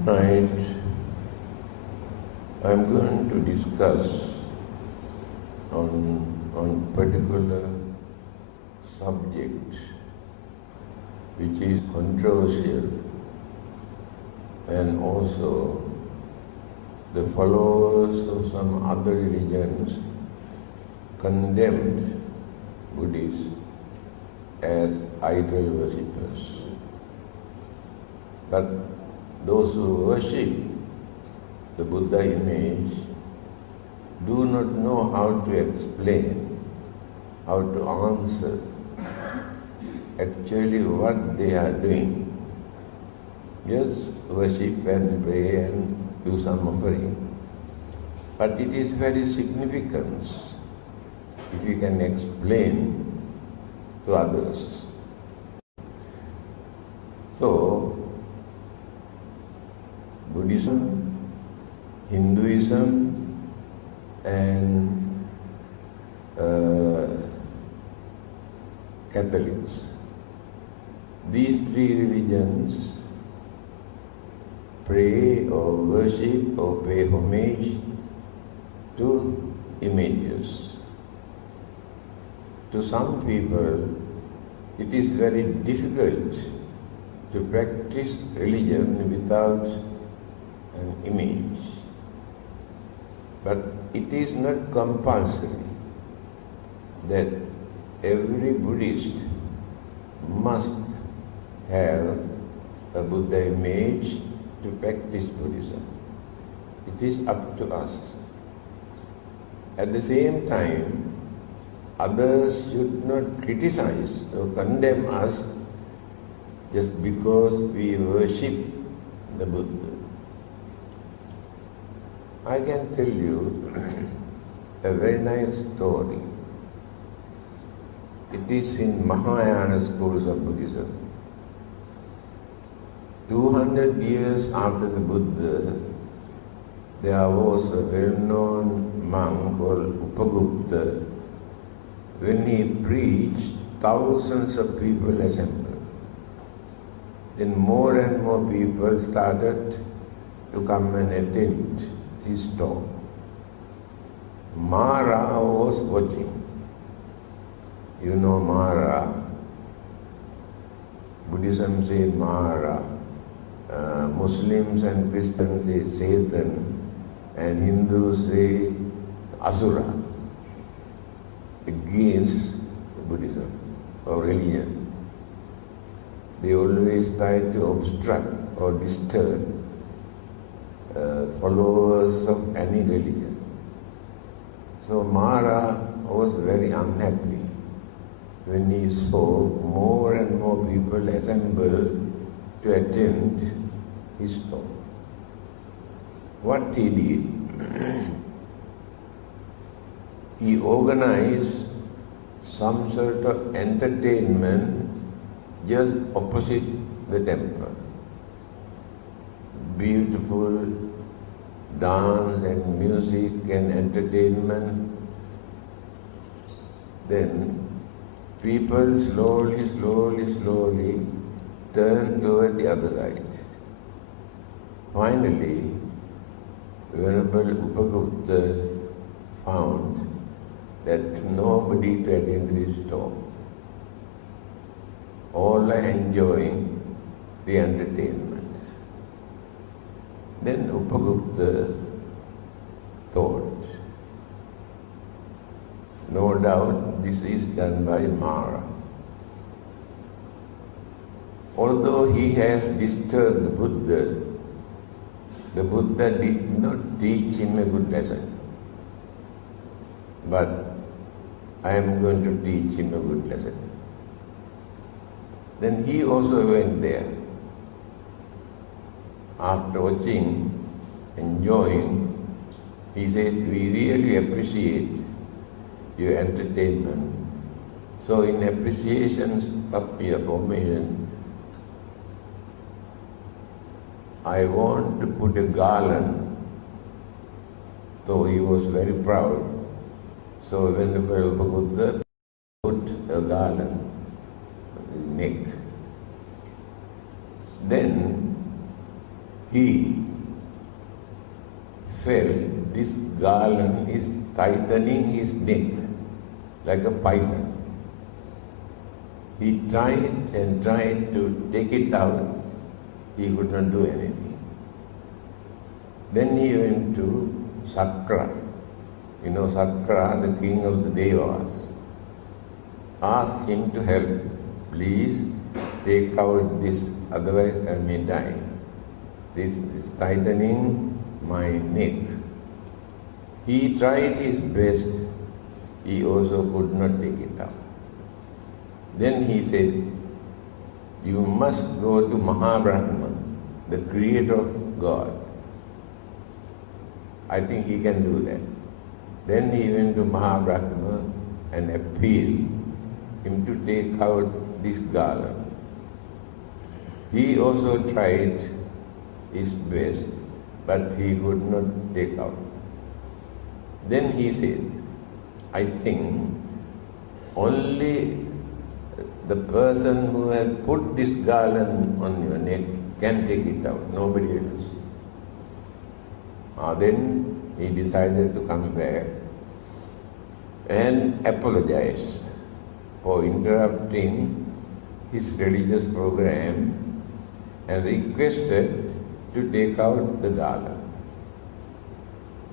Tonight, I am going to discuss on particular subject which is controversial, and also the followers of some other religions condemned Buddhists as idol worshippers. But those who worship the Buddha image do not know how to explain, how to answer actually what they are doing. Just worship and pray and do some offering. But it is very significant if you can explain to others. So, Buddhism, Hinduism, and Catholics, these three religions pray or worship or pay homage to images. To some people, it is very difficult to practice religion without an image. But it is not compulsory that every Buddhist must have a Buddha image to practice Buddhism. It is up to us. At the same time, others should not criticize or condemn us just because we worship the Buddha. I can tell you a very nice story. It is in Mahayana schools of Buddhism. 200 years after the Buddha, there was a well-known monk called Upagupta. When he preached, thousands of people assembled. Then more and more people started to come and attend his talk. Mara was watching. You know Mara. Buddhism says Mara. Muslims and Christians say Satan. And Hindus say Asura. Against Buddhism or religion. They always try to obstruct or disturb followers of any religion. So Mara was very unhappy when he saw more and more people assemble to attend his talk. What he did, he organized some sort of entertainment just opposite the temple. Beautiful dance and music and entertainment. Then people slowly turned toward the other side. Finally, Venerable Upagupta found that nobody to attend his talk. All are enjoying the entertainment. Then Upagupta thought, no doubt this is done by Mara. Although he has disturbed the Buddha did not teach him a good lesson. But I am going to teach him a good lesson. Then he also went there. After watching, enjoying, he said, we really appreciate your entertainment. So in appreciation of your formation, I want to put a garland. So he was very proud. So when the Buddha put a garland on his neck, then he felt this garland is tightening his neck like a python. He tried and tried to take it out. He could not do anything. Then he went to Sakra. You know Sakra, the king of the Devas, asked him to help. Please take out this, otherwise I may die. This is tightening my neck. He tried his best. He also could not take it out. Then he said, you must go to Mahabrahma, the creator God. I think he can do that. Then he went to Mahabrahma and appealed him to take out this garland. He also tried his best, but he could not take out. Then he said, I think only the person who has put this garland on your neck can take it out, nobody else. Then he decided to come back and apologize for interrupting his religious program and requested to take out the garland.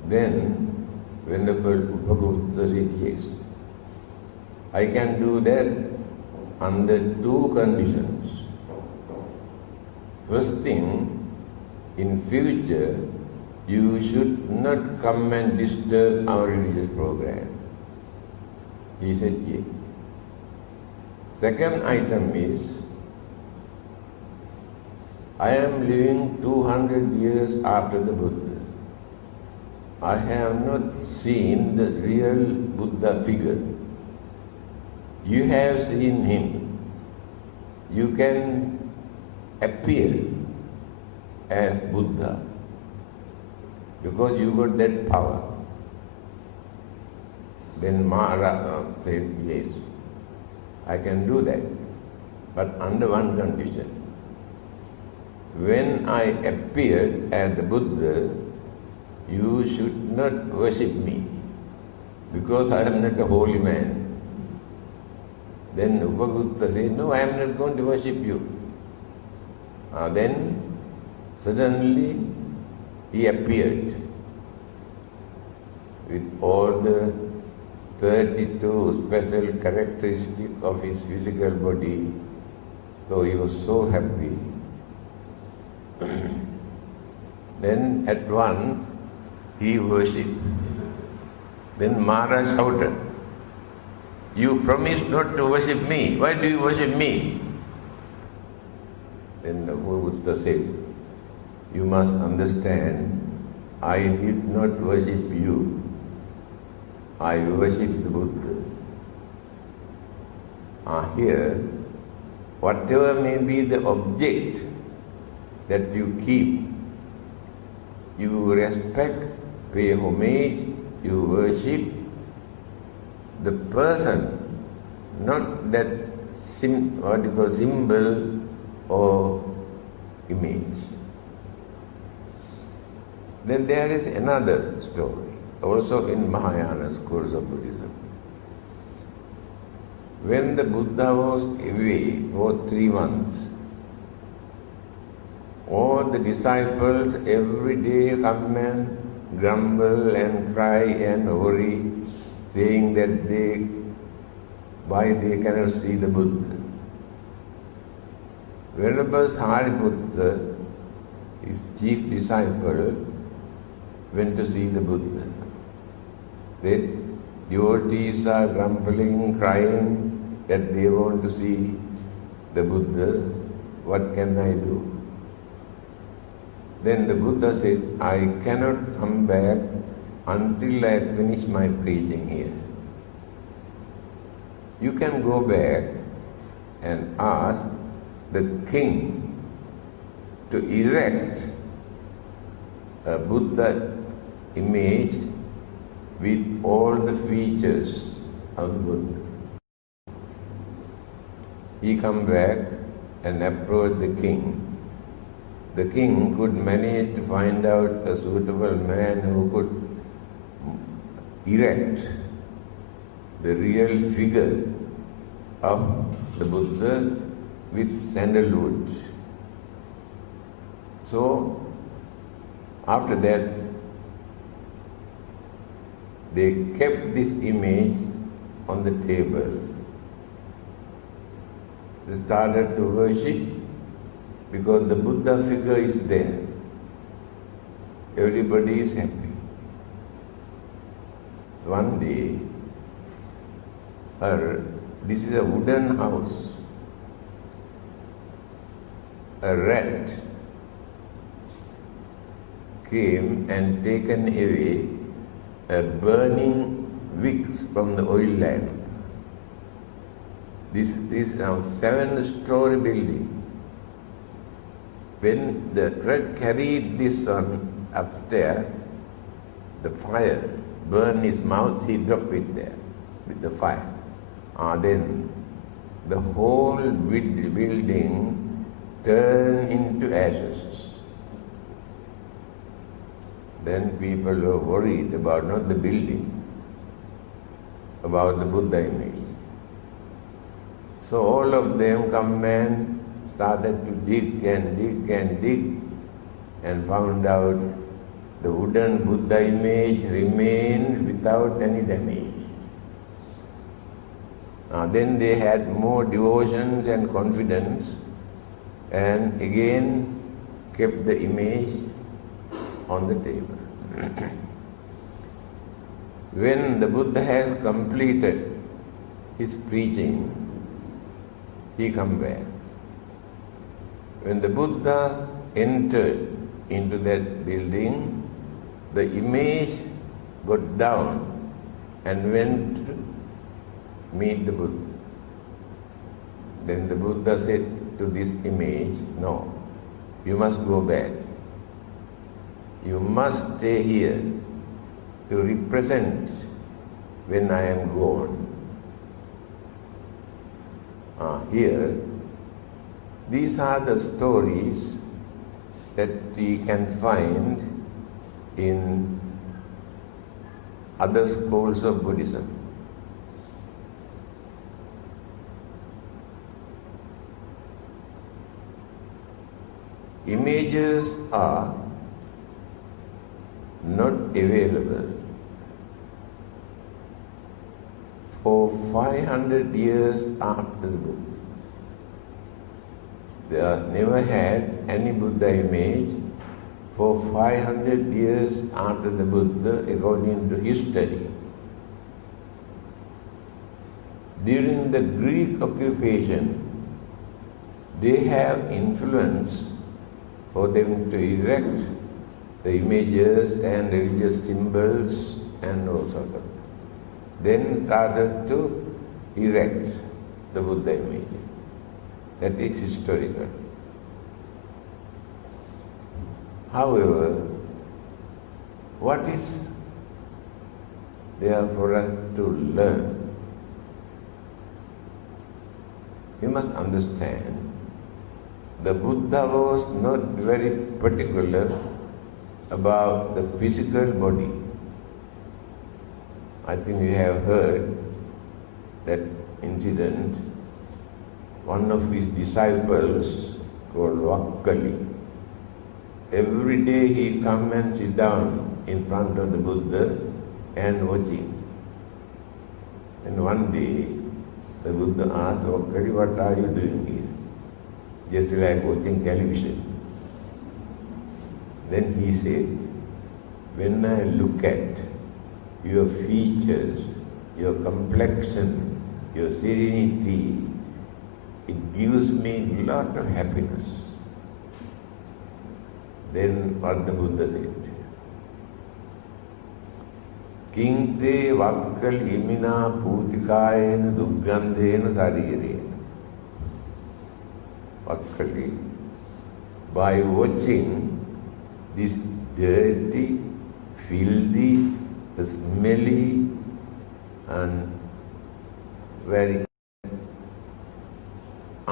Then Venerable Upagupta said, yes, I can do that under two conditions. First thing, in future, you should not come and disturb our religious program. He said, yes. Second item is, I am living 200 years after the Buddha. I have not seen the real Buddha figure. You have seen him. You can appear as Buddha because you got that power. Then Maharaj said, yes, I can do that, but under one condition. When I appeared as the Buddha, you should not worship me, because I am not a holy man. Then Upagupta said, no, I am not going to worship you. Then suddenly he appeared with all the 32 special characteristics of his physical body. So he was so happy. Then at once he worshipped. Then Maharaj shouted, you promised not to worship me. Why do you worship me? Then the Buddha said, you must understand, I did not worship you. I worship the Buddha. Here, whatever may be the object that you keep, you respect, pay homage, you worship the person, not that symbol or image. Then there is another story, also in Mahayana schools of Buddhism. When the Buddha was away for 3 months, all the disciples every day come and grumble and cry and worry, saying that why they cannot see the Buddha. Venerable Sariputta, his chief disciple, went to see the Buddha. Said, devotees are grumbling, crying that they want to see the Buddha. What can I do? Then the Buddha said, I cannot come back until I finish my preaching here. You can go back and ask the king to erect a Buddha image with all the features of the Buddha. He come back and approached the king. the king could manage to find out a suitable man who could erect the real figure of the Buddha with sandalwood. So, after that, they kept this image on the table. They started to worship because the Buddha figure is there. Everybody is happy. So one day, this is a wooden house. A rat came and taken away a burning wicks from the oil lamp. This is now 7-story building. When the rat carried this one upstairs, the fire burned his mouth, he dropped it there with the fire. Then the whole building turned into ashes. Then people were worried about not the building, about the Buddha image. So all of them come and started to dig and dig and dig and found out the wooden Buddha image remained without any damage. Then they had more devotions and confidence and again kept the image on the table. When the Buddha has completed his preaching, he come back. When the Buddha entered into that building, the image got down and went to meet the Buddha. Then the Buddha said to this image, "No, you must go back. You must stay here to represent when I am gone." Here, these are the stories that we can find in other schools of Buddhism. Images are not available for 500 years after the Buddha. They have never had any Buddha image for 500 years after the Buddha, according to history. During the Greek occupation, they have influence for them to erect the images and religious symbols and all sort of. Then started to erect the Buddha image. That is historical. However, what is there for us to learn? We must understand the Buddha was not very particular about the physical body. I think you have heard that incident. One of his disciples called Vakkali, every day he come and sit down in front of the Buddha and watching. And one day the Buddha asked Vakkali, "What are you doing here?" "Just like watching television." Then he said, "When I look at your features, your complexion, your serenity, it gives me a lot of happiness." Then what the Buddha said, "Kinte vakkal imina putikayena duggandhena sarirena." Vakkali, by watching this dirty, filthy, smelly and very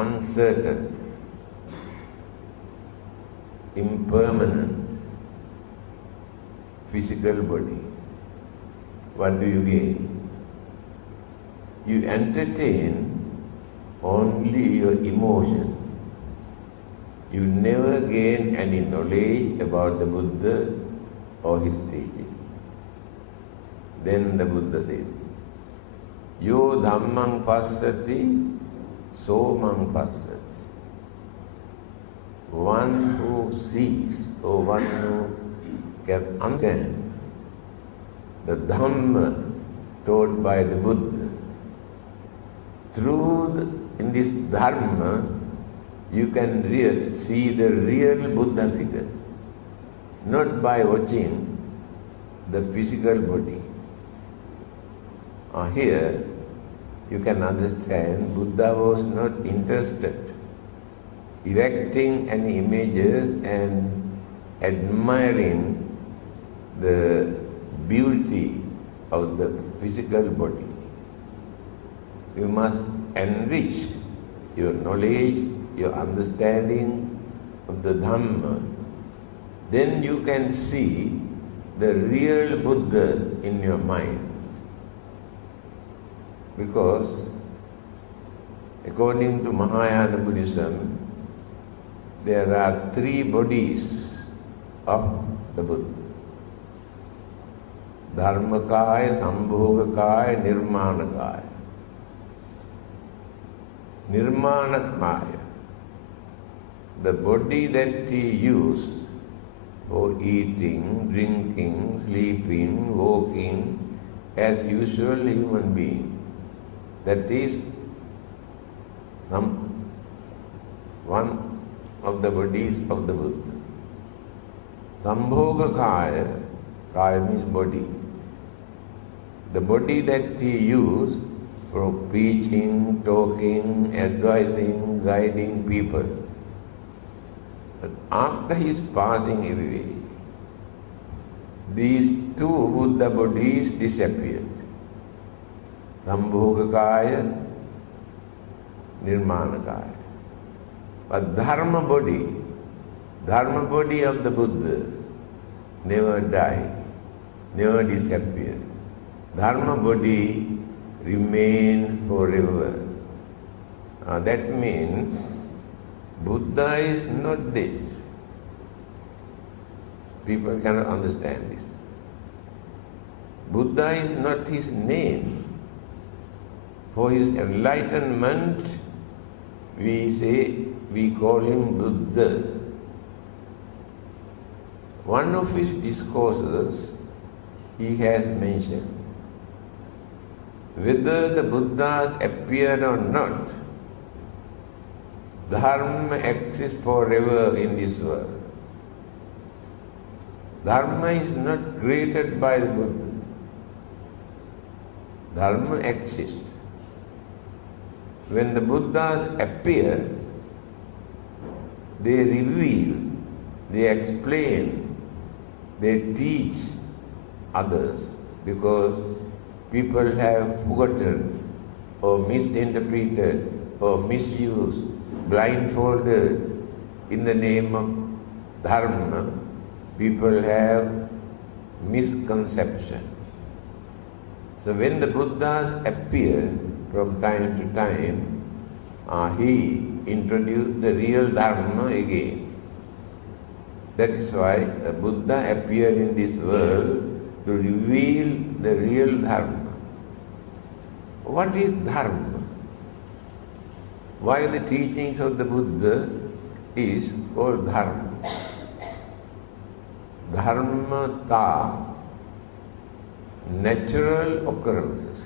uncertain impermanent physical body, what do you gain? You entertain only your emotion. You never gain any knowledge about the Buddha or his teaching. Then the Buddha said, Yo dhammang passati, so mang passati. One who sees or one who can understand the Dhamma taught by the Buddha, in this Dharma, you can see the real Buddha figure, not by watching the physical body. Here, you can understand Buddha was not interested erecting any images and admiring the beauty of the physical body. You must enrich your knowledge, your understanding of the Dhamma. Then you can see the real Buddha in your mind. Because according to Mahayana Buddhism, there are 3 bodies of the Buddha. Dharmakaya, Sambhogakaya, Nirmanakaya. Nirmanakaya, the body that he used for eating, drinking, sleeping, walking, as usual human being. That is one of the bodies of the Buddha. Sambhogakaya, kaya means body. The body that he used for preaching, talking, advising, guiding people. But after his passing away, these 2 Buddha bodies disappeared. Sambhogakaya, Nirmanakaya. But Dharma body of the Buddha never died, never disappeared. Dharma body remains forever. That means Buddha is not dead. People cannot understand this. Buddha is not his name. For his enlightenment, we call him Buddha. One of his discourses, he has mentioned, whether the Buddhas appeared or not, Dharma exists forever in this world. Dharma is not created by the Buddha. Dharma exists. When the Buddhas appear, they reveal, they explain, they teach others, because people have forgotten or misinterpreted or misused, blindfolded in the name of Dharma. People have misconception. So when the Buddhas appear from time to time, he introduced the real Dharma again. That is why the Buddha appeared in this world to reveal the real Dharma. What is Dharma? Why the teachings of the Buddha is called Dharma? Dharmata, natural occurrences,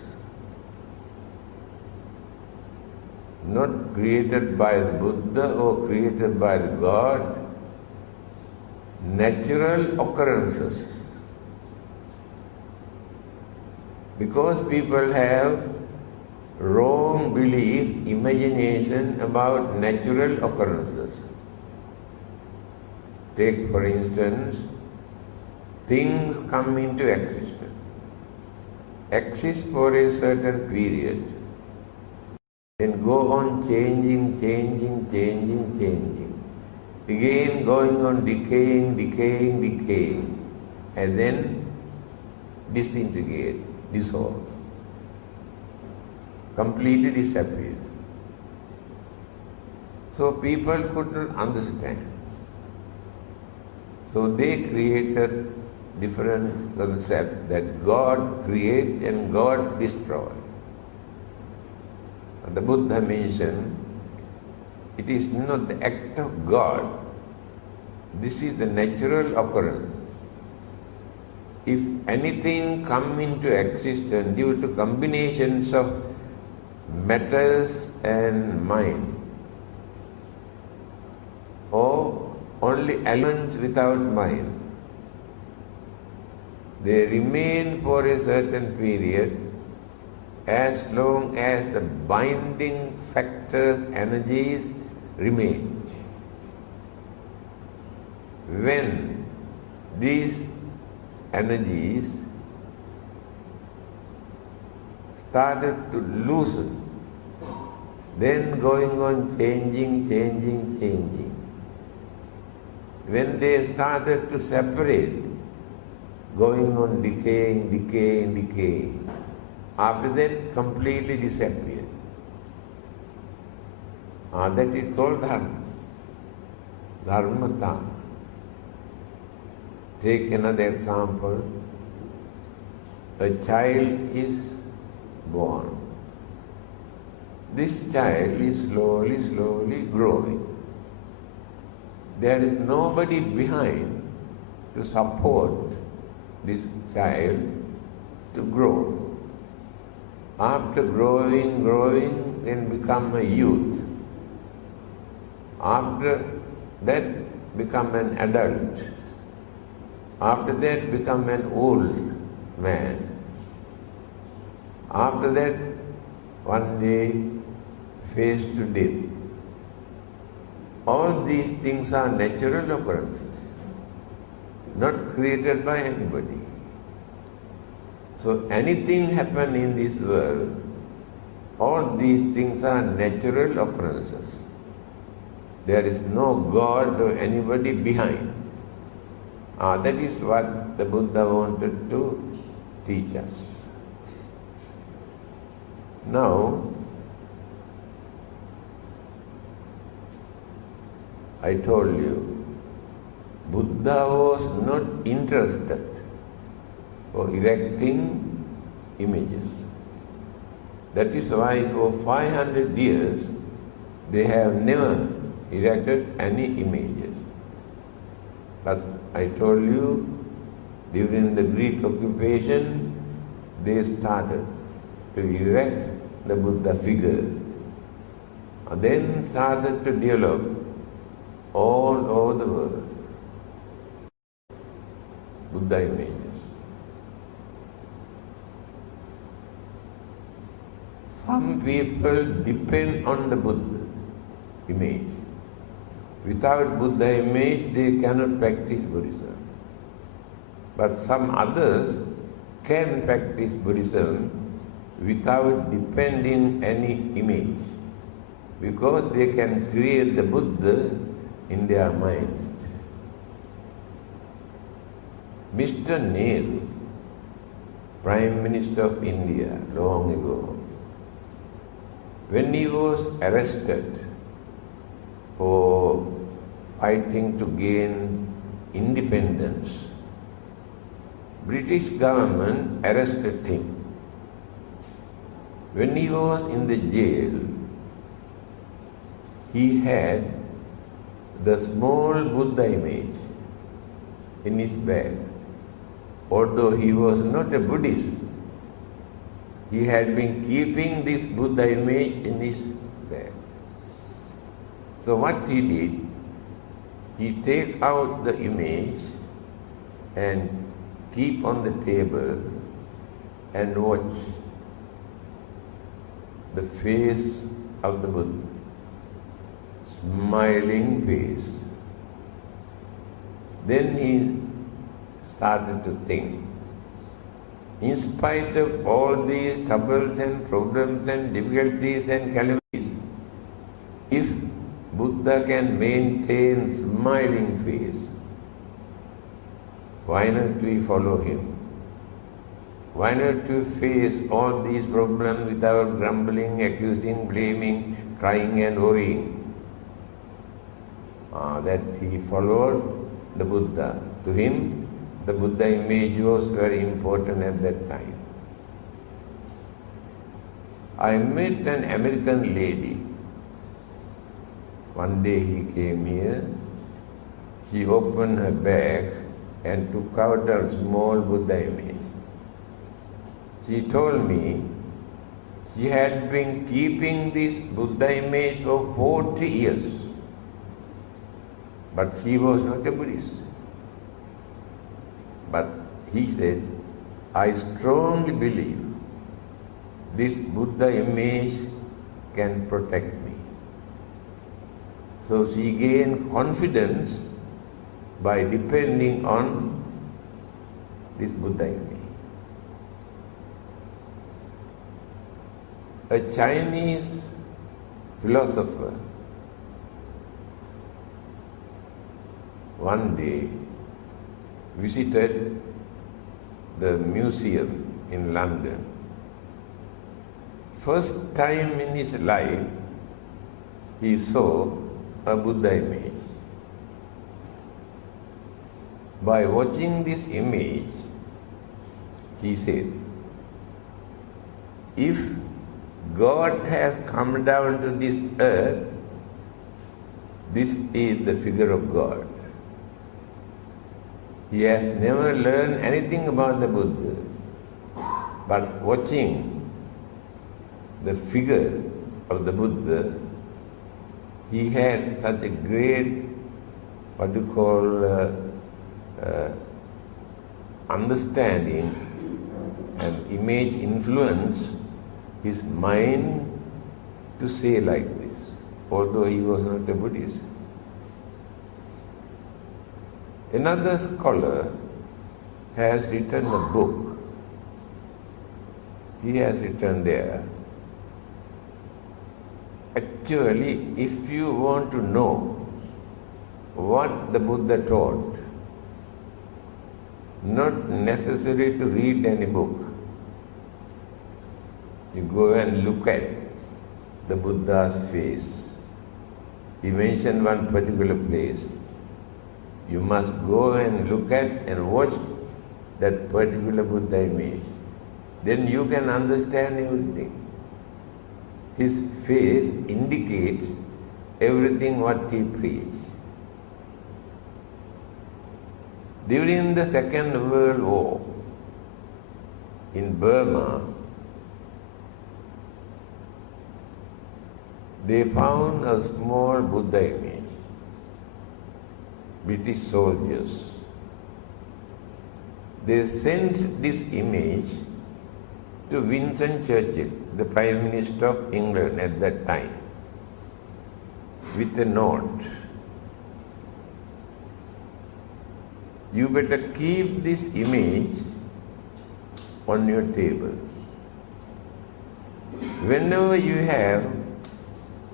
not created by the Buddha or created by the God, natural occurrences. Because people have wrong belief, imagination about natural occurrences. Take for instance, things come into existence, exist for a certain period, then go on changing. again going on decaying, and then disintegrate, dissolve, completely disappear. So people could not understand. So they created different concepts that God creates and God destroys. The Buddha mentioned, it is not the act of God. This is the natural occurrence. If anything comes into existence due to combinations of matters and mind, or only elements without mind, they remain for a certain period as long as the binding factors, energies remain. When these energies started to loosen, then going on changing. When they started to separate, going on decaying, after that completely disappeared. That is called dharmata. Take another example. A child is born. This child is slowly growing. There is nobody behind to support this child to grow. After growing, then become a youth. After that, become an adult. After that, become an old man. After that, one day, face to death. All these things are natural occurrences, not created by anybody. So anything happen in this world, all these things are natural occurrences. There is no God or anybody behind. That is what the Buddha wanted to teach us. Now, I told you, Buddha was not interested for erecting images. That is why for 500 years they have never erected any images. But I told you, during the Greek occupation, they started to erect the Buddha figure, and then started to develop all over the world Buddha images. Some people depend on the Buddha image. Without Buddha image, they cannot practice Buddhism. But some others can practice Buddhism without depending any image, because they can create the Buddha in their mind. Mr. Nehru, Prime Minister of India, long ago, when he was arrested for fighting to gain independence, British government arrested him. When he was in the jail, he had the small Buddha image in his bag. Although he was not a Buddhist, he had been keeping this Buddha image in his bag. So what he did, he take out the image and keep on the table and watch the face of the Buddha, smiling face. Then he started to think, in spite of all these troubles and problems and difficulties and calamities, if Buddha Buddha can maintain smiling face, why not we follow him? Why not we face all these problems without grumbling, accusing, blaming, crying and worrying? That he followed the Buddha. To him, the Buddha image was very important at that time. I met an American lady. One day he came here. She opened her bag and took out a small Buddha image. She told me she had been keeping this Buddha image for 40 years. But she was not a Buddhist. But he said, I strongly believe this Buddha image can protect me. So she gained confidence by depending on this Buddha image. A Chinese philosopher one day visited the museum in London. First time in his life, he saw a Buddha image. By watching this image, he said, if God has come down to this earth, this is the figure of God. He has never learned anything about the Buddha, but watching the figure of the Buddha, he had such a great, understanding and image influence his mind to say like this, although he was not a Buddhist. Another scholar has written a book. He has written there, actually, if you want to know what the Buddha taught, not necessary to read any book. You go and look at the Buddha's face. He mentioned one particular place. You must go and look at and watch that particular Buddha image. Then you can understand everything. His face indicates everything what he preached. During the Second World War, in Burma, they found a small Buddha image. British soldiers. They sent this image to Winston Churchill, the Prime Minister of England at that time, with a note. You better keep this image on your table. Whenever you have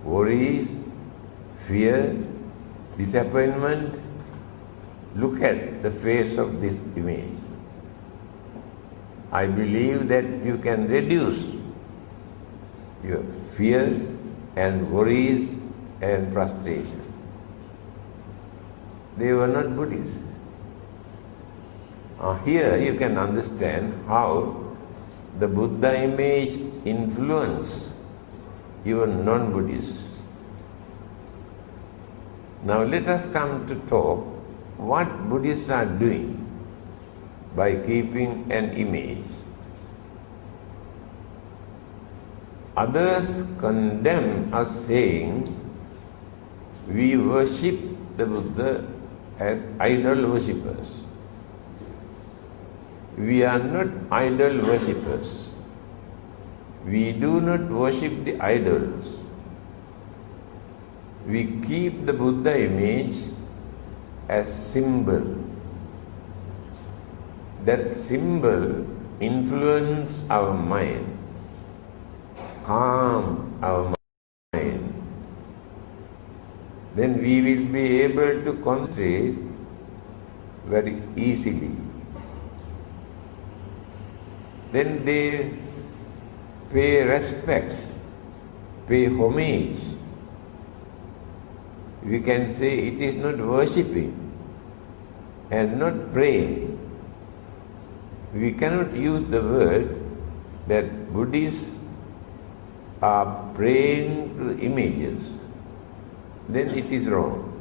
worries, fear, disappointment, look at the face of this image. I believe that you can reduce your fear and worries and frustration. They were not Buddhists. Here you can understand how the Buddha image influenced even non-Buddhists. Now let us come to talk what Buddhists are doing by keeping an image. Others condemn us saying we worship the Buddha as idol worshippers. We are not idol worshippers. We do not worship the idols. We keep the Buddha image as symbol. That symbol influences our mind, calm our mind. then we will be able to concentrate very easily. Then they pay respect, pay homage. We can say it is not worshipping and not praying. We cannot use the word that Buddhists are praying to images. Then it is wrong.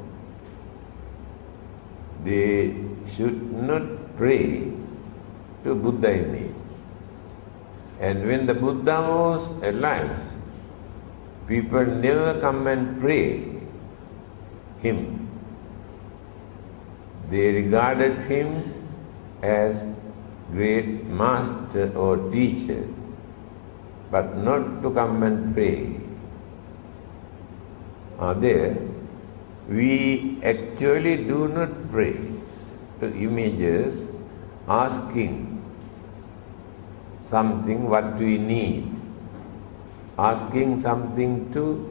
They should not pray to Buddha image. And when the Buddha was alive, people never come and pray him. They regarded him as great master or teacher, but not to come and pray. There, we actually do not pray to images asking something what we need, asking something to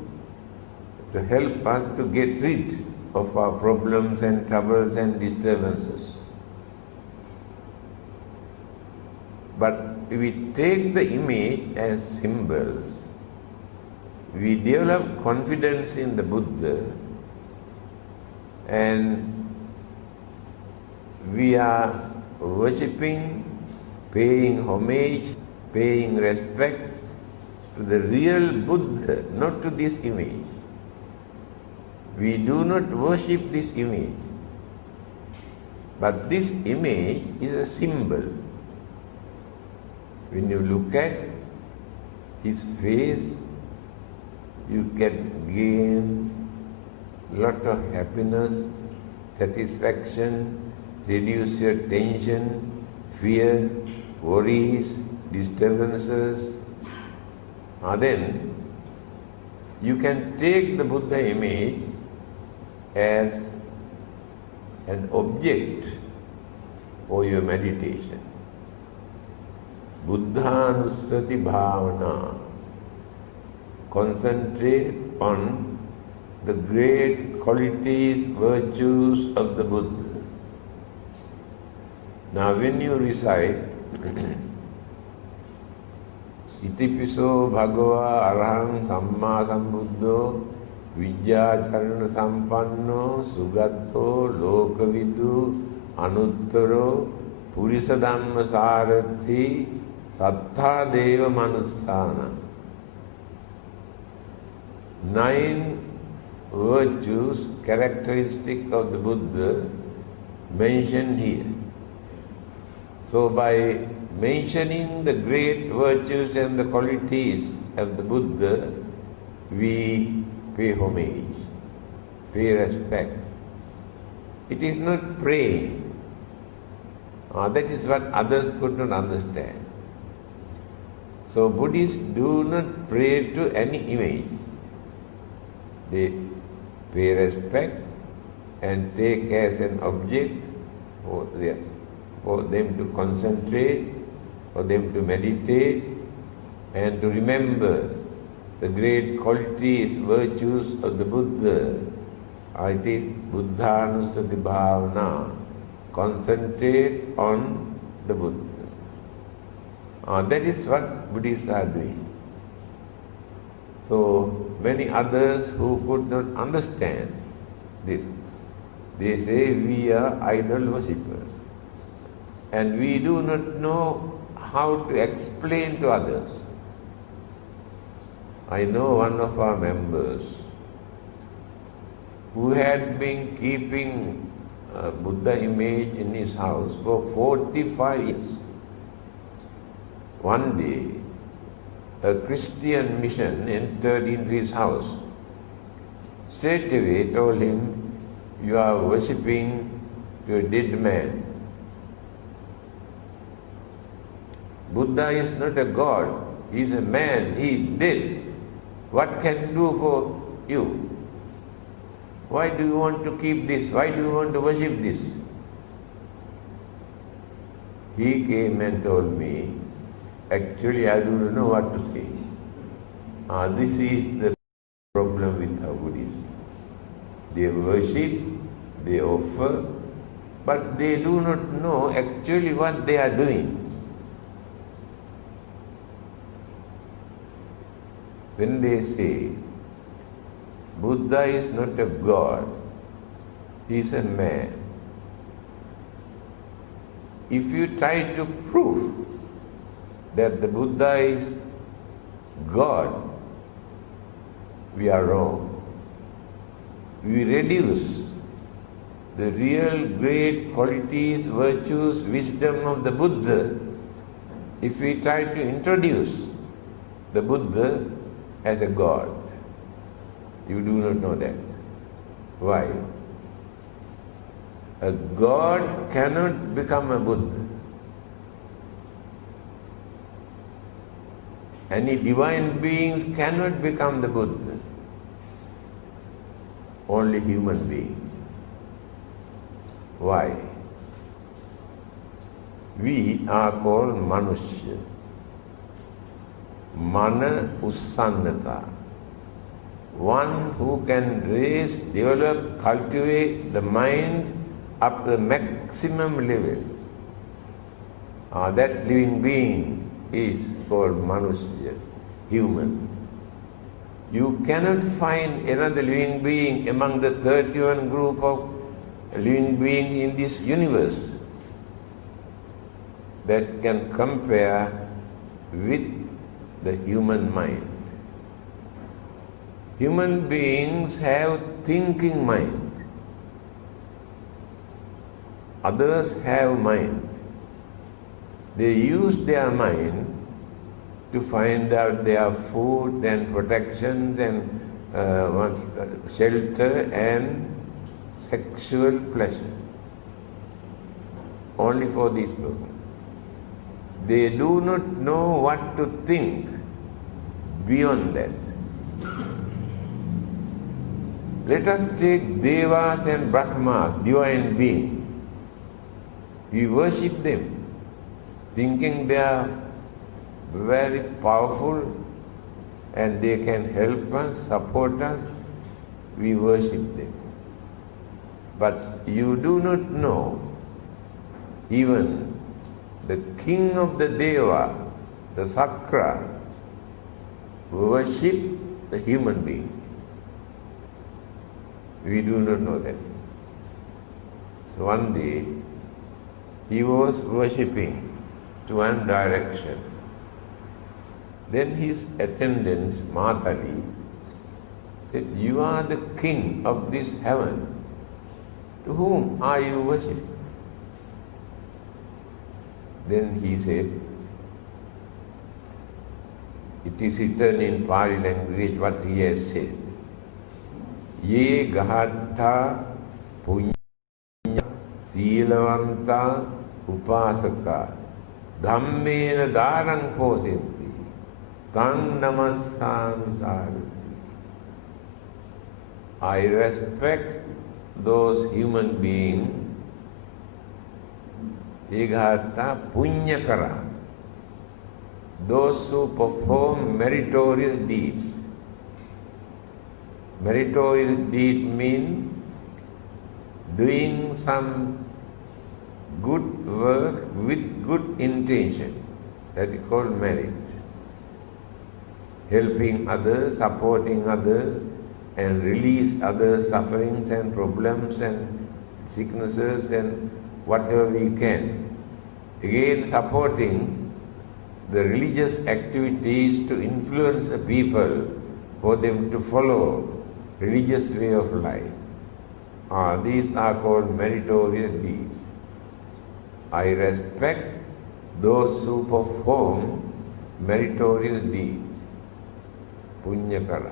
help us to get rid of our problems and troubles and disturbances. But we take the image as symbols. We develop confidence in the Buddha, and we are worshipping, paying homage, paying respect to the real Buddha, not to this image. We do not worship this image, but this image is a symbol. When you look at his face, you can gain lot of happiness, satisfaction, reduce your tension, fear, worries, disturbances. Then you can take the Buddha image as an object for your meditation. Buddhanussati bhavana. Concentrate on the great qualities, virtues of the Buddha. Now when you recite Itipiso bhagava araham samma sambuddho vidyacharana sampanno sugatto lokavidu anuttaro purisa dhammasarathi sattha deva manussana. 9 virtues, characteristic of the Buddha mentioned here. So by mentioning the great virtues and the qualities of the Buddha, we pay homage, pay respect. It is not praying. That is what others could not understand. So Buddhists do not pray to any image. They pay respect and take as an object for them to concentrate, for them to meditate, and to remember the great qualities, virtues of the Buddha. It is Buddhanusati bhavana. Concentrate on the Buddha. That is what Buddhists are doing. So many others who could not understand this, they say we are idol worshippers, and we do not know how to explain to others. I know one of our members who had been keeping a Buddha image in his house for 45 years. One day, a Christian mission entered into his house. Straight away told him, "You are worshipping your dead man. Buddha is not a god, he is a man, he is dead. What can he do for you? Why do you want to keep this? Why do you want to worship this?" He came and told me, "Actually, I do not know what to say. This is the problem with our Buddhism. They worship, they offer, but they do not know actually what they are doing. When they say, Buddha is not a god, he is a man. If you try to prove that the Buddha is God, we are wrong. We reduce the real great qualities, virtues, wisdom of the Buddha if we try to introduce the Buddha as a God. You do not know that. Why? A God cannot become a Buddha. Any divine beings cannot become the Buddha. Only human beings. Why? We are called Manushya. Mana Ussannata. One who can raise, develop, cultivate the mind up to the maximum level. That living being is called Manushya, human. You cannot find another living being among the 31 group of living beings in this universe that can compare with the human mind. Human beings have thinking mind. Others have mind. They use their mind to find out their food and protection and shelter and sexual pleasure. Only for these people. They do not know what to think beyond that. Let us take Devas and Brahmas, divine beings. We worship them, thinking they are very powerful and they can help us, support us. We worship them. But you do not know even the king of the Deva, the Sakra, worship the human being. We do not know that. So one day, he was worshipping to one direction. Then his attendant, Matali, said, "You are the king of this heaven. To whom are you worshipping?" Then he said, it is written in Pali language what he has said. Ye gahatta punya silavanta upasaka dhammena dharang posinti tan namassam. I respect those human beings, Igata Punyakara, those who perform meritorious deeds. Meritorious deed means doing some good work with good intention. That is called merit. Helping others, supporting others, and release others' sufferings and problems and sicknesses and whatever we can. Again, supporting the religious activities to influence the people for them to follow religious way of life. These are called meritorious deeds. I respect those who perform meritorious deeds. Punyakara.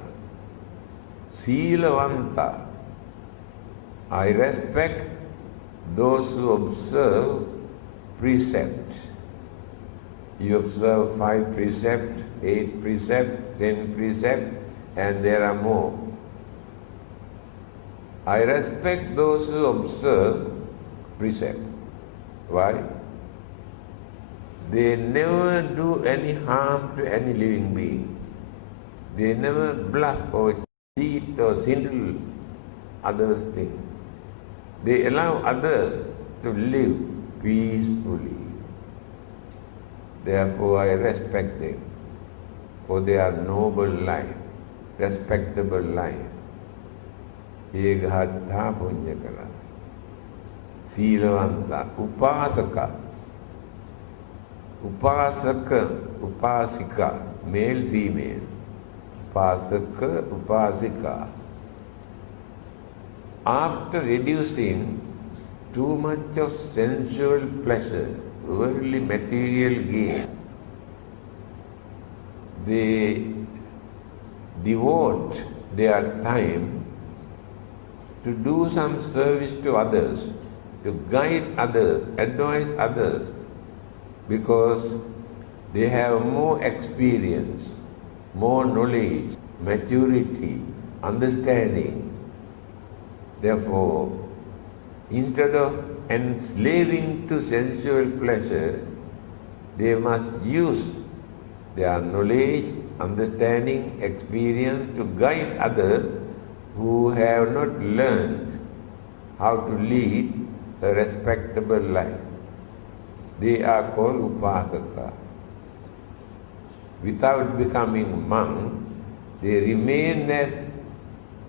Silavanta. I respect those who observe precepts. You observe 5 precepts, 8 precepts, 10 precepts, and there are more. I respect those who observe precept. Why? They never do any harm to any living being. They never bluff or cheat or swindle others think. They allow others to live peacefully. Therefore, I respect them, for they are noble life, respectable life. Egahattha punyakara, Silavanta, Upasaka, Upasaka, Upasika, male, female, Upasaka, Upasika. After reducing too much of sensual pleasure, worldly material gain, they devote their time to do some service to others, to guide others, advise others, because they have more experience, more knowledge, maturity, understanding. Therefore, instead of enslaving to sensual pleasure, they must use their knowledge, understanding, experience to guide others who have not learned how to lead a respectable life. They are called upasaka. Without becoming monk, they remain as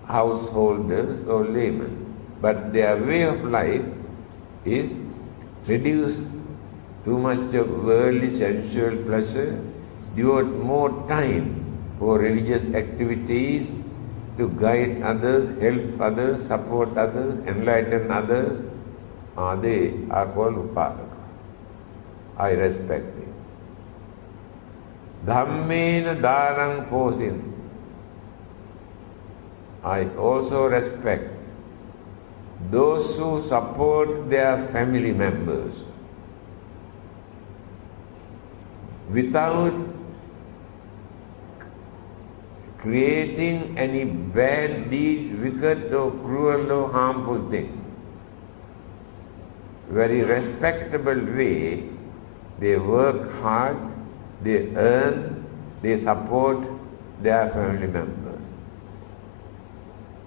householders or laymen, but their way of life is reduce too much of worldly sensual pleasure, devote more time for religious activities, to guide others, help others, support others, enlighten others. They are called upasaka. I respect them. Dhammena dharang posinti. I also respect those who support their family members without creating any bad deed, wicked or cruel or harmful thing. Very respectable way, they work hard, they earn, they support their family members.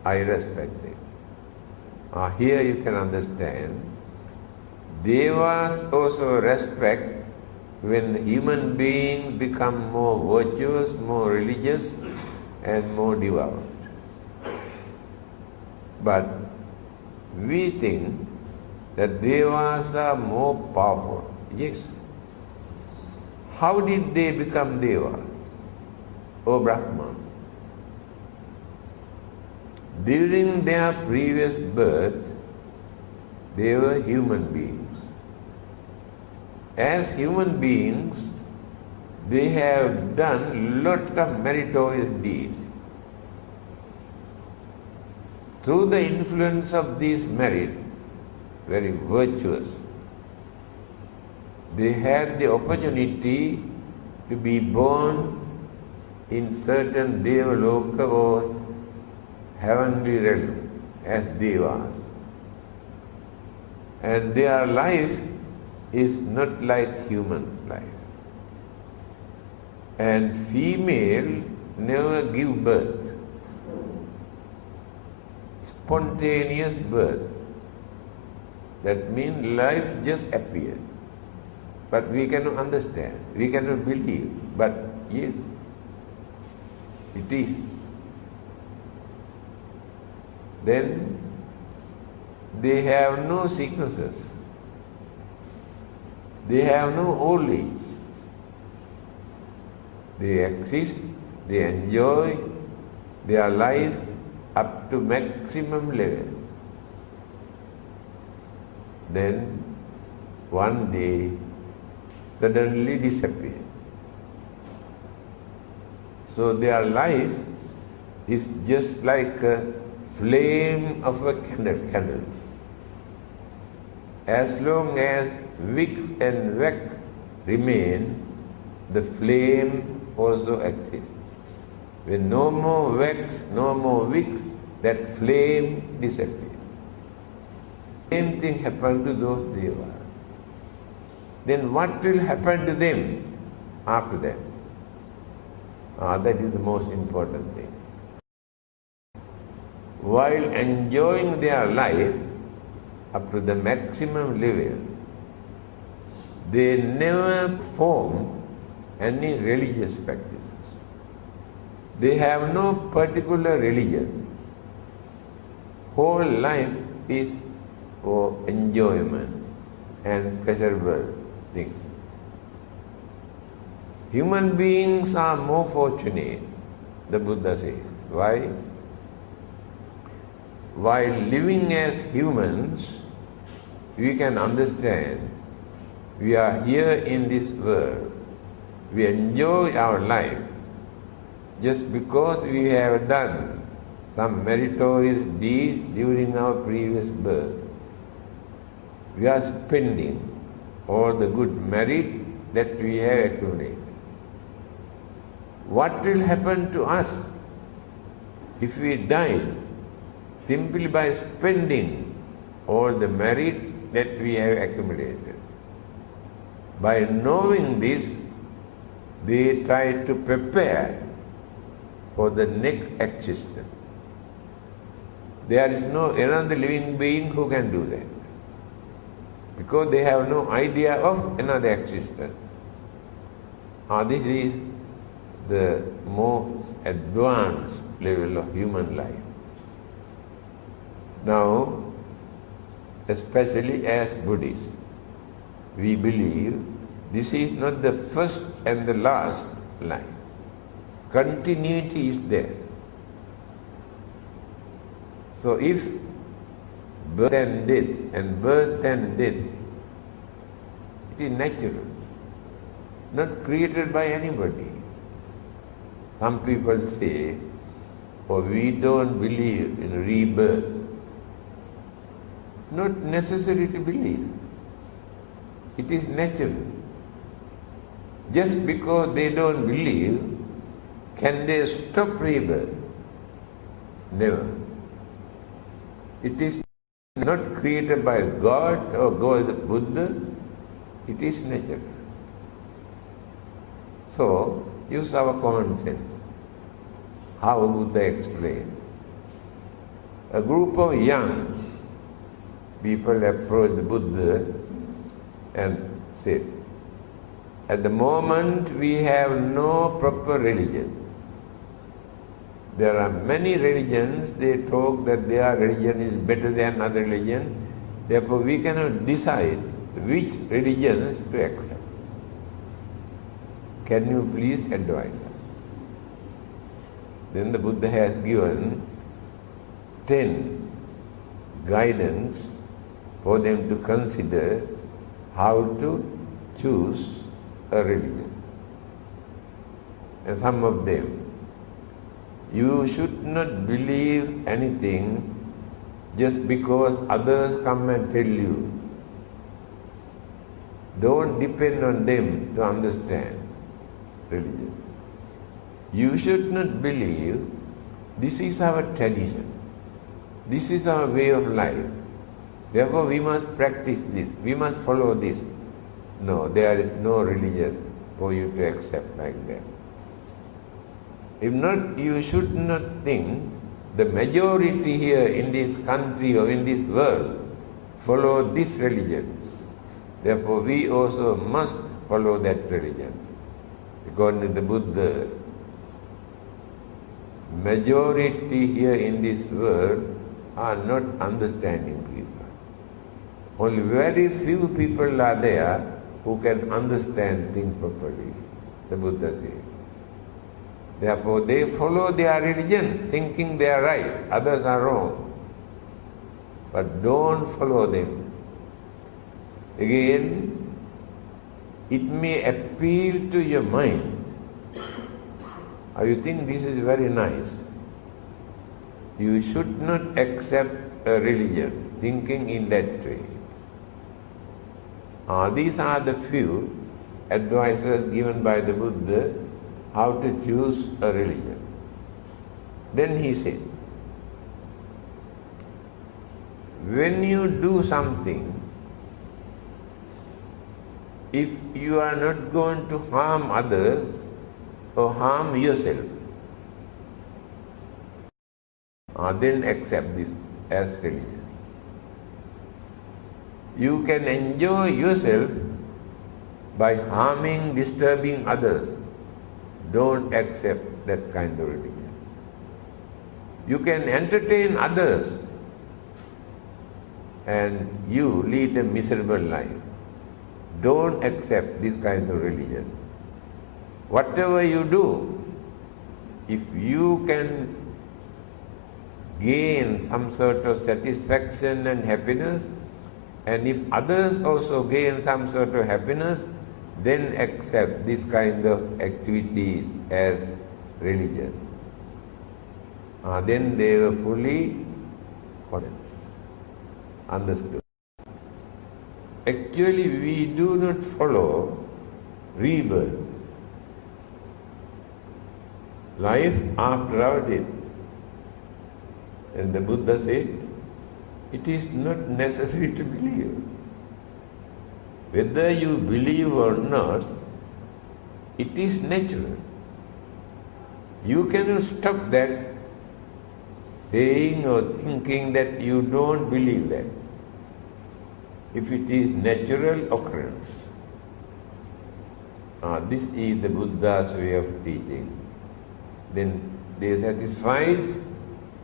I respect them. Here you can understand, Devas also respect when human beings become more virtuous, more religious, and more devout. But we think that Devas are more powerful. Yes. How did they become Devas? O Brahman. During their previous birth, they were human beings. As human beings, they have done lot of meritorious deeds. Through the influence of these merit, very virtuous, they had the opportunity to be born in certain Devaloka or heavenly realm as Devas. And their life is not like human life. And females never give birth. Spontaneous birth. That means life just appeared. But we cannot understand, we cannot believe. But yes, it is. Then they have no sicknesses. They have no old age. They exist, they enjoy their life up to maximum level. Then one day suddenly disappear. So their life is just like a flame of a candle. As long as wicks and wax remain, the flame also exists. When no more wax, no more wicks, that flame disappears. Same thing happened to those devas. Then what will happen to them after that? That is the most important thing. while enjoying their life up to the maximum level, they never form any religious practices. They have no particular religion. Whole life is for enjoyment and pleasurable things. Human beings are more fortunate, the Buddha says. Why? While living as humans, we can understand we are here in this world. We enjoy our life just because we have done some meritorious deeds during our previous birth. We are spending all the good merit that we have accumulated. What will happen to us if we die simply by spending all the merit that we have accumulated? By knowing this, they try to prepare for the next existence. There is no another living being who can do that, because they have no idea of another existence. This is the most advanced level of human life. Now, especially as Buddhists, we believe this is not the first and the last life. Continuity is there. So if birth and death and birth and death, it is natural, not created by anybody. Some people say, oh, we don't believe in rebirth. Not necessary to believe. It is natural. Just because they don't believe, can they stop rebirth? Never. It is not created by God or God, Buddha. It is natural. So, use our common sense. How Buddha explained. A group of young people approached the Buddha and said, at the moment we have no proper religion. There are many religions, they talk that their religion is better than other religion, therefore we cannot decide which religions to accept. Can you please advise us? Then the Buddha has given 10 guidance for them to consider how to choose a religion. And some of them, you should not believe anything just because others come and tell you. Don't depend on them to understand religion. You should not believe this is our tradition, this is our way of life, therefore we must practice this, we must follow this. No, there is no religion for you to accept like that. If not, you should not think the majority here in this country or in this world follow this religion. Therefore, we also must follow that religion. According to the Buddha, majority here in this world are not understanding people. Only very few people are there who can understand things properly, the Buddha says. Therefore, they follow their religion, thinking they are right, others are wrong. But don't follow them. Again, it may appeal to your mind. You think this is very nice. You should not accept a religion, thinking in that way. These are the few advices given by the Buddha how to choose a religion. Then he said, when you do something, if you are not going to harm others or harm yourself, then accept this as religion. You can enjoy yourself by harming, disturbing others. Don't accept that kind of religion. You can entertain others and you lead a miserable life. Don't accept this kind of religion. Whatever you do, if you can gain some sort of satisfaction and happiness, and if others also gain some sort of happiness, then accept this kind of activities as religion. Then they were fully understood. Actually, we do not follow rebirth, life after our death. And the Buddha said, it is not necessary to believe. Whether you believe or not, it is natural. You cannot stop that saying or thinking that you don't believe that. If it is natural occurrence. This is the Buddha's way of teaching. Then they satisfied,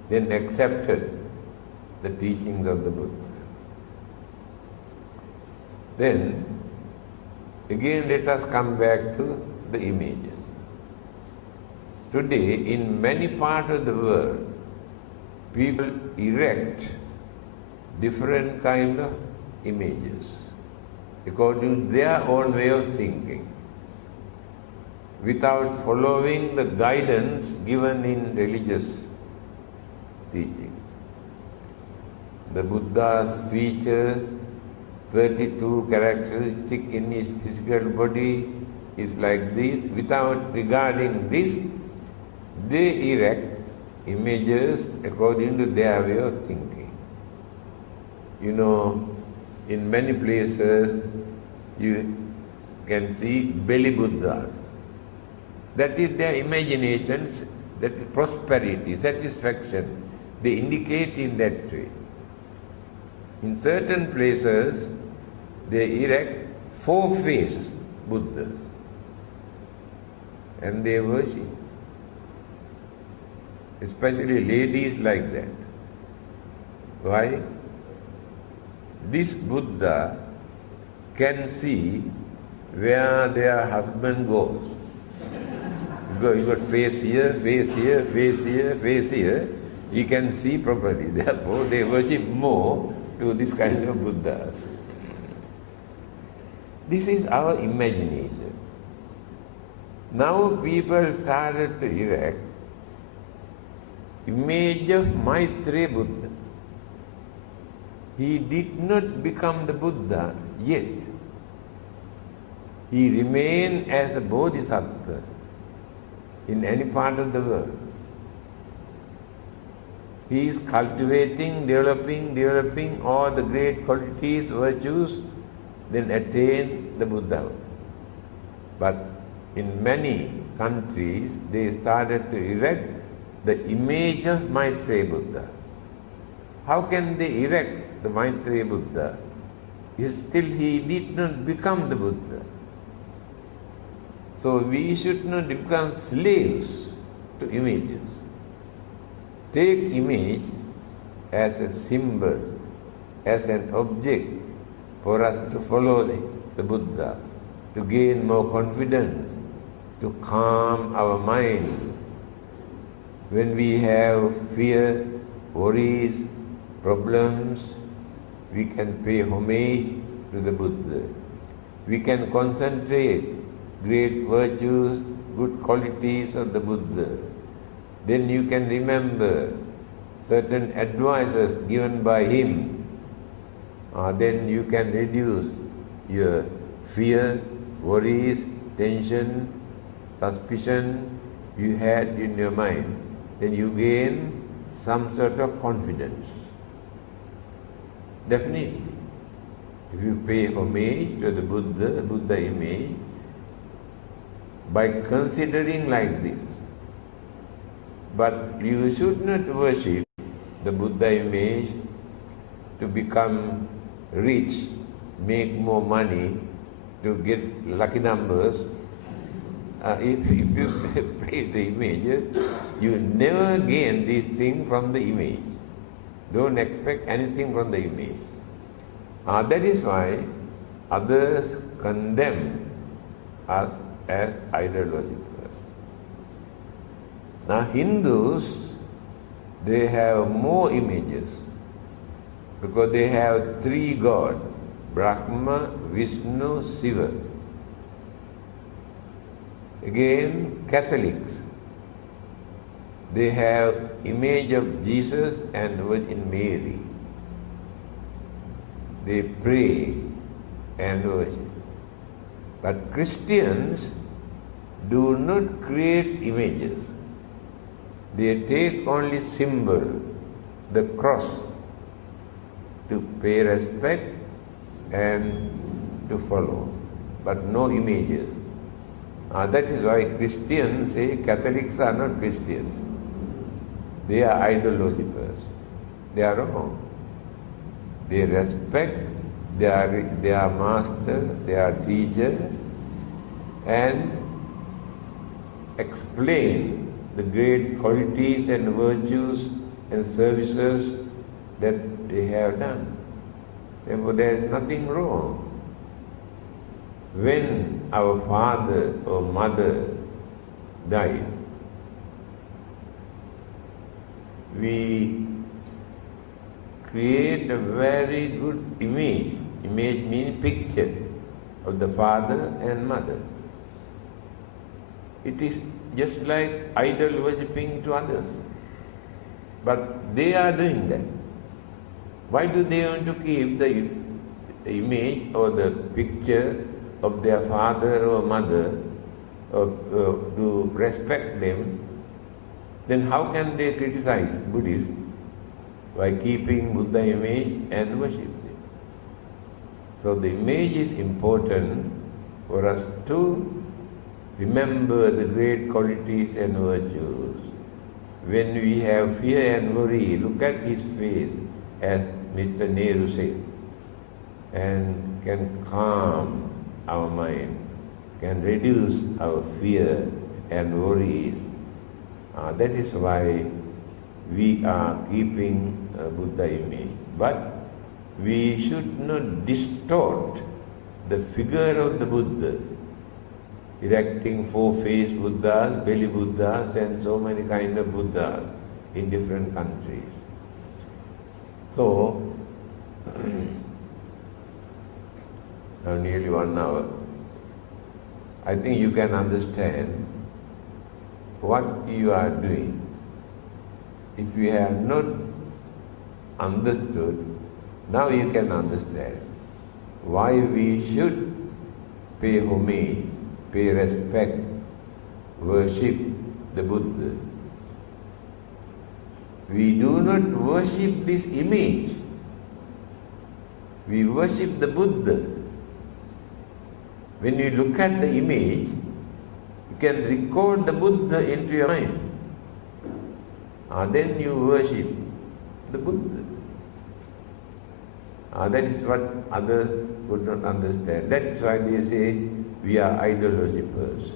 then accepted the teachings of the Buddha. Then, again let us come back to the images. Today, in many parts of the world, people erect different kind of images according to their own way of thinking, without following the guidance given in religious teaching. The Buddha's features, 32 characteristics in his physical body is like this. Without regarding this, they erect images according to their way of thinking. You know, in many places you can see belly Buddhas. That is their imaginations, that is prosperity, satisfaction. They indicate in that way. In certain places, they erect 4-faced Buddhas and they worship. Especially ladies like that. Why? This Buddha can see where their husband goes. You got face here, face here, face here, face here. He can see properly. Therefore, they worship more to this kind of Buddhas. This is our imagination. Now people started to erect image of Maitreya Buddha. He did not become the Buddha yet. He remained as a Bodhisattva in any part of the world. He is cultivating, developing all the great qualities, virtues, then attain the Buddha. But in many countries, they started to erect the image of Maitreya Buddha. How can they erect the Maitreya Buddha? Still he did not become the Buddha. So we should not become slaves to images. Take image as a symbol, as an object for us to follow the Buddha, to gain more confidence, to calm our mind. When we have fear, worries, problems, we can pay homage to the Buddha. We can concentrate great virtues, good qualities of the Buddha. Then you can remember certain advices given by him. Then you can reduce your fear, worries, tension, suspicion you had in your mind. Then you gain some sort of confidence. Definitely. If you pay homage to the Buddha image, by considering like this, but you should not worship the Buddha image to become rich, make more money, to get lucky numbers. If you praise the image, you never gain these things from the image. Don't expect anything from the image. That is why others condemn us as idol worshippers. Now Hindus, they have more images because they have three gods, Brahma, Vishnu, Shiva. Again, Catholics, they have image of Jesus and Virgin Mary. They pray and worship. But Christians do not create images. They take only symbol, the cross, to pay respect and to follow, but no images. That is why Christians say Catholics are not Christians. They are idol worshippers. They are wrong. They respect their master, their teacher, and explain the great qualities and virtues and services that they have done. Therefore, there is nothing wrong. When our father or mother died, we create a very good image. Image means picture of the father and mother. It is just like idol worshipping to others. But they are doing that. Why do they want to keep the image or the picture of their father or mother or to respect them? Then how can they criticize Buddhists? By keeping Buddha image and worship them. So the image is important for us to remember the great qualities and virtues. When we have fear and worry, look at his face, as Mr. Nehru said, and can calm our mind, can reduce our fear and worries. That is why we are keeping a Buddha image. But we should not distort the figure of the Buddha, erecting four-faced Buddhas, belly Buddhas, and so many kind of Buddhas in different countries. So, now nearly 1 hour. I think you can understand what you are doing. If you have not understood, now you can understand why we should pay homage, pay respect, worship the Buddha. We do not worship this image. We worship the Buddha. When you look at the image, you can record the Buddha into your mind. Then you worship the Buddha. That is what others could not understand. That is why they say we are idol worshippers.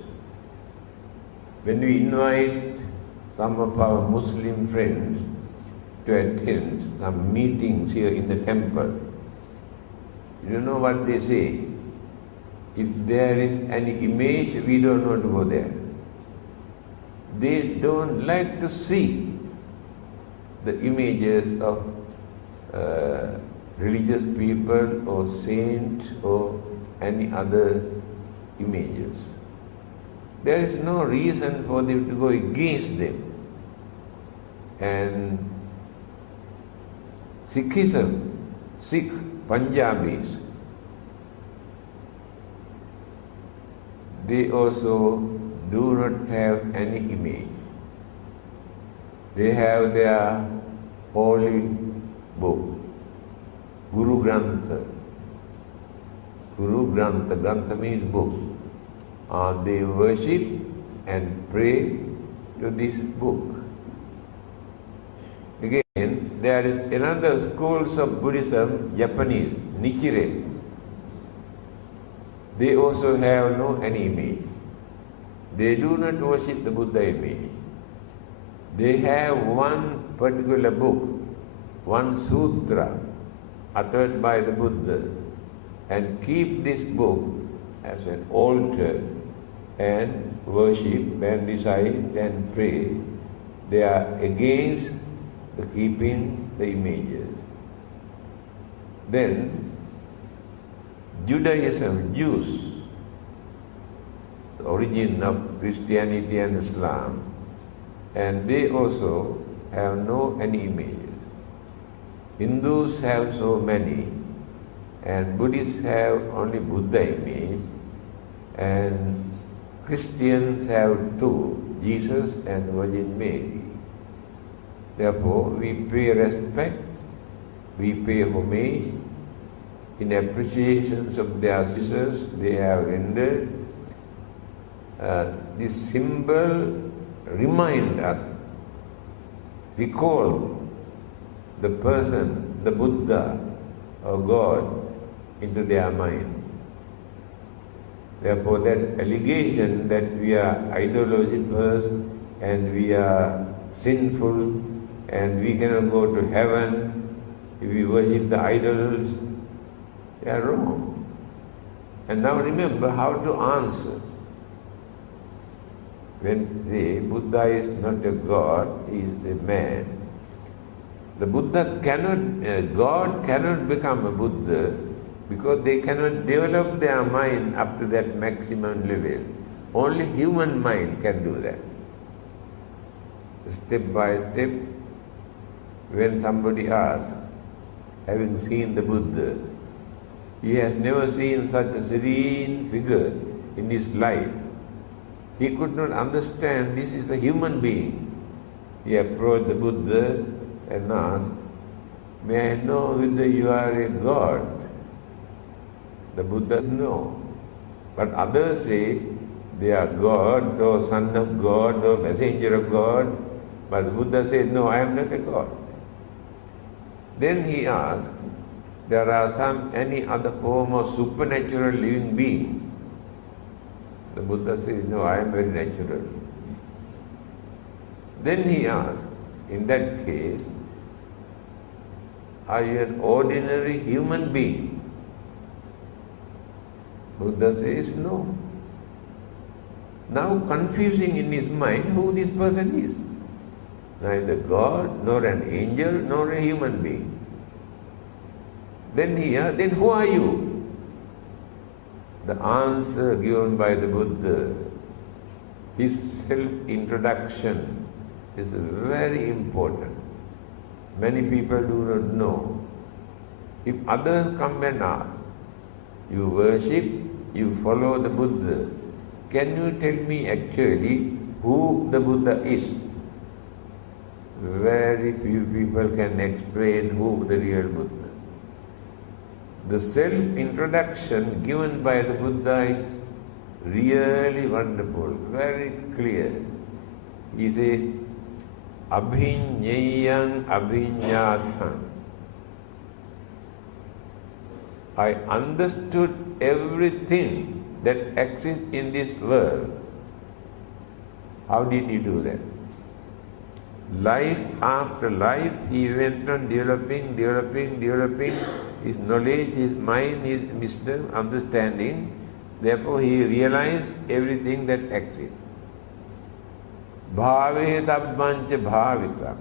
When we invite some of our Muslim friends to attend some meetings here in the temple, you know what they say? If there is any image, we don't want to go there. They don't like to see the images of religious people or saints or any other images. There is no reason for them to go against them. And Sikhism, Sikh Punjabis, they also do not have any image. They have their holy book, Guru Grantha. Guru Grantha, Grantha means book. They worship and pray to this book. Again, there is another schools of Buddhism, Japanese, Nichiren. They also have no any image. They do not worship the Buddha image. They have one particular book, one sutra uttered by the Buddha, and keep this book as an altar and worship and recite and pray. They are against the keeping the images. Then Judaism, Jews, the origin of Christianity and Islam, and they also have no any images. Hindus have so many, and Buddhists have only Buddha image, and Christians have two, Jesus and Virgin Mary. Therefore, we pay respect, we pay homage in appreciation of their services they have rendered. This symbol reminds us, recall the person, the Buddha or God into their mind. Therefore, that allegation that we are idol-worshippers and we are sinful and we cannot go to heaven if we worship the idols, they are wrong. And now remember how to answer. When they say Buddha is not a God, he is a man. The Buddha cannot, God cannot become a Buddha because they cannot develop their mind up to that maximum level. Only human mind can do that. Step by step, when somebody asks, having seen the Buddha, he has never seen such a serene figure in his life. He could not understand this is a human being. He approached the Buddha and asked, "May I know whether you are a God?" The Buddha said, "No." But others say they are God or son of God or messenger of God. But the Buddha said, "No, I am not a God." Then he asked, "There are any other form of supernatural living being?" The Buddha says, "No, I am very natural." Then he asked, "In that case, are you an ordinary human being?" Buddha says, "No." Now confusing in his mind who this person is. Neither God, nor an angel, nor a human being. Then he asked, "Then who are you?" The answer given by the Buddha, his self-introduction, is very important. Many people do not know. If others come and ask, "You worship, you follow the Buddha, can you tell me actually who the Buddha is?" Very few people can explain who the real Buddha. The self-introduction given by the Buddha is really wonderful, very clear. He said, "Abhinyayam abhinyatam." I understood everything that exists in this world. How did he do that? Life after life, he went on developing his knowledge, his mind, his wisdom, understanding. Therefore, he realized everything that exists. Bhave tabbancha bhavita.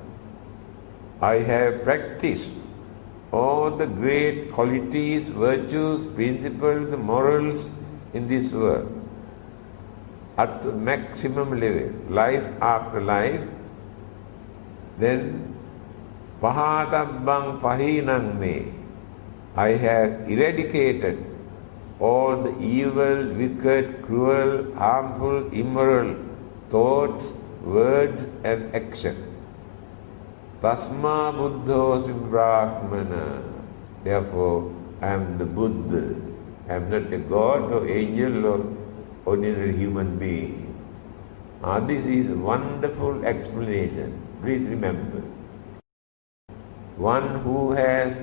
I have practiced all the great qualities, virtues, principles, morals in this world at the maximum level, life after life. Then pahatabbang pahinang me. I have eradicated all the evil, wicked, cruel, harmful, immoral thoughts, words and action. Tasma buddhosmi brahmana. Therefore, I am the Buddha. I am not a God or angel or ordinary human being. This is a wonderful explanation. Please remember. one who has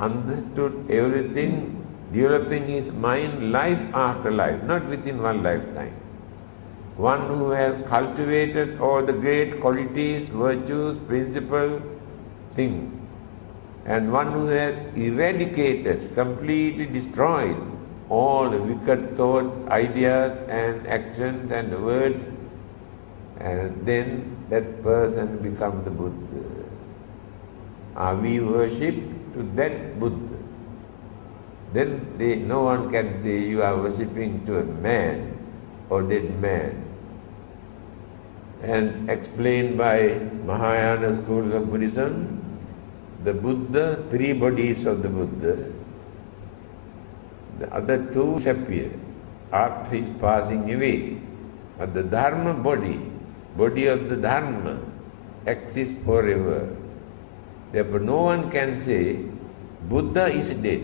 understood everything, developing his mind life after life, not within one lifetime. One who has cultivated all the great qualities, virtues, principles, things. And one who has eradicated, completely destroyed all the wicked thought, ideas and actions and words, and then that person becomes the Buddha. We worship to that Buddha. Then no one can say you are worshipping to a man or dead man. And explained by Mahayana schools of Buddhism, the Buddha, 3 bodies of the Buddha, the other 2 disappear after his passing away. But the Dharma body of the Dharma, exists forever. Therefore no one can say Buddha is dead.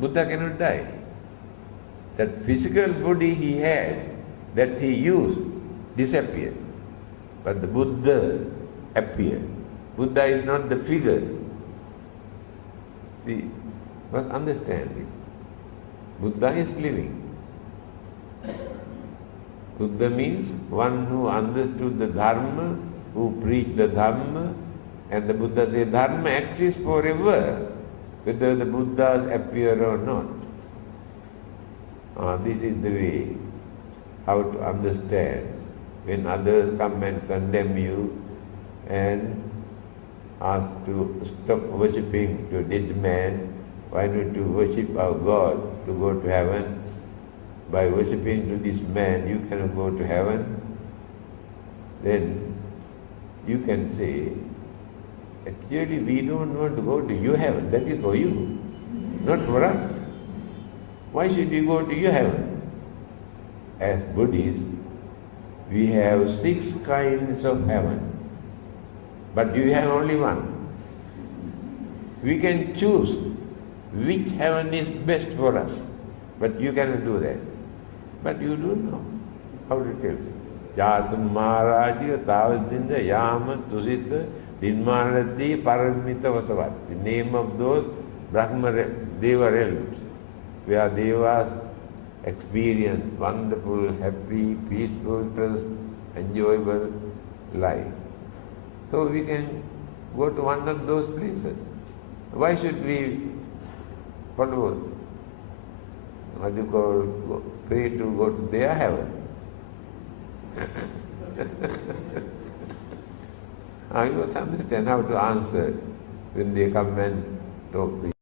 Buddha cannot die. That physical body he had, that he used, disappeared. But the Buddha appeared. Buddha is not the figure. See, must understand this. Buddha is living. Buddha means one who understood the Dharma, who preached the Dhamma, and the Buddha says Dharma exists forever, whether the Buddhas appear or not. This is the way how to understand. When others come and condemn you and ask to stop worshipping to a dead man, why not to worship our God to go to heaven? By worshipping to this man you cannot go to heaven. Then you can say, actually we don't want to go to your heaven, that is for you, not for us. Why should we go to your heaven? As Buddhists, we have 6 kinds of heaven, but you have only one. We can choose which heaven is best for us, but you cannot do that. But you don't know how to tell. Jatum Maharaja Tavastinda Yama Tusita dhammarati Paramita Vasavat. The name of those Brahma Deva realms, where Devas experience wonderful, happy, peaceful, enjoyable life. So we can go to one of those places. Why should we follow what you call pray to go to their heaven? You must understand how to answer when they come and talk to you.